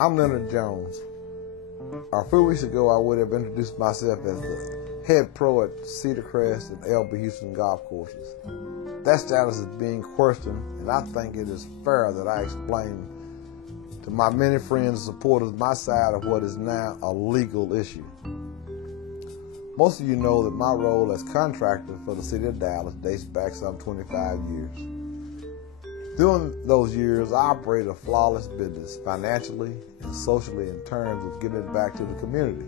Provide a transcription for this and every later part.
I'm Leonard Jones. A few weeks ago, I would have introduced myself as the head pro at Cedar Crest and LB Houston golf courses. That status is being questioned, and I think it is fair that I explain to my many friends and supporters my side of what is now a legal issue. Most of you know that my role as contractor for the city of Dallas dates back some 25 years. During those years, I operated a flawless business financially and socially in terms of giving back to the community.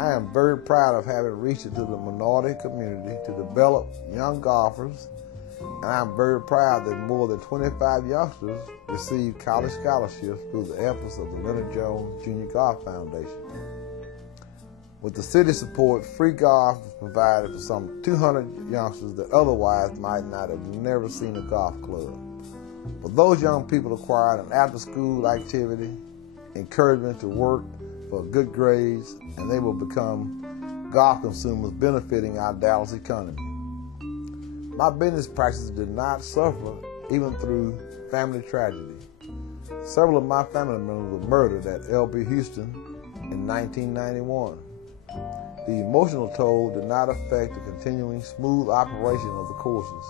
I am very proud of having reached into the minority community to develop young golfers, and I am very proud that more than 25 youngsters received college scholarships through the efforts of the Leonard Jones Junior Golf Foundation. With the city support, free golf was provided for some 200 youngsters that otherwise might not have never seen a golf club. But those young people acquired an after-school activity, encouragement to work for good grades, and they will become golf consumers benefiting our Dallas economy. My business practices did not suffer even through family tragedy. Several of my family members were murdered at LB Houston in 1991. The emotional toll did not affect the continuing smooth operation of the courses.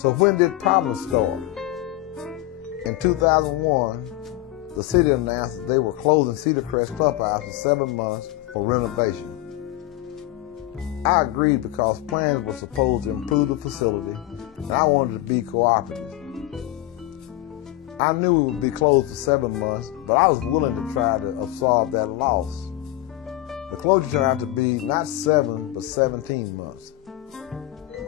So when did problems start? In 2001, the city announced that they were closing Cedar Crest Clubhouse for 7 months for renovation. I agreed because plans were supposed to improve the facility, and I wanted to be cooperative. I knew it would be closed for 7 months, but I was willing to try to absorb that loss. The closure turned out to be not 7, but 17 months.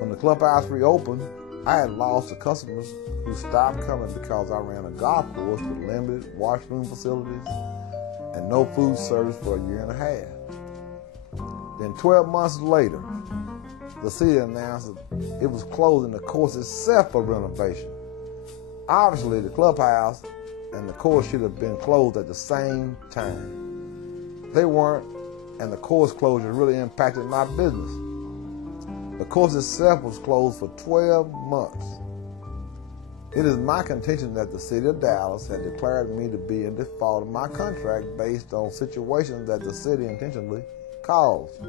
When the clubhouse reopened, I had lost the customers who stopped coming because I ran a golf course with limited washroom facilities and no food service for a year and a half. Then 12 months later, the city announced that it was closing the course itself for renovation. Obviously, the clubhouse and the course should have been closed at the same time. They weren't, and the course closure really impacted my business. The course itself was closed for 12 months. It is my contention that the city of Dallas had declared me to be in default of my contract based on situations that the city intentionally caused.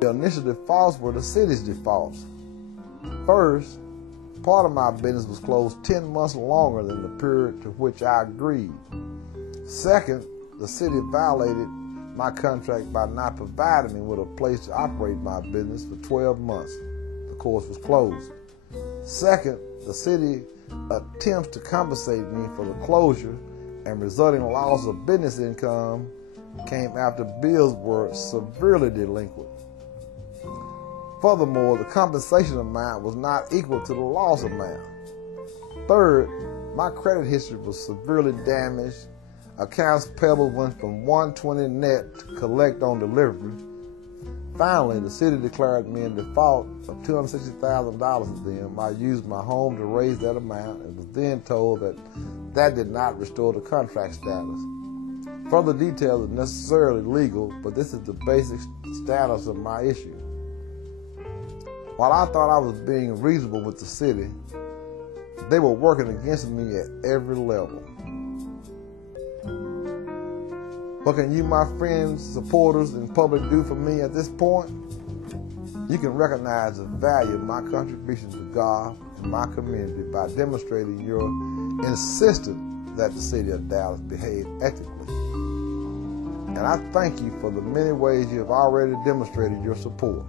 The initial defaults were the city's defaults. First, part of my business was closed 10 months longer than the period to which I agreed. Second, the city violated my contract by not providing me with a place to operate my business for 12 months. The course was closed. Second, the city attempts to compensate me for the closure and resulting loss of business income came after bills were severely delinquent. Furthermore, the compensation amount was not equal to the loss amount. Third, my credit history was severely damaged. Accounts payable went from 120 net to collect on delivery. Finally, the city declared me in default of $260,000 to them. I used my home to raise that amount and was then told that that did not restore the contract status. Further details are necessarily legal, but this is the basic status of my issue. While I thought I was being reasonable with the city, they were working against me at every level. What can you, my friends, supporters, and public do for me at this point? You can recognize the value of my contribution to golf and my community by demonstrating your insistence that the city of Dallas behave ethically. And I thank you for the many ways you have already demonstrated your support.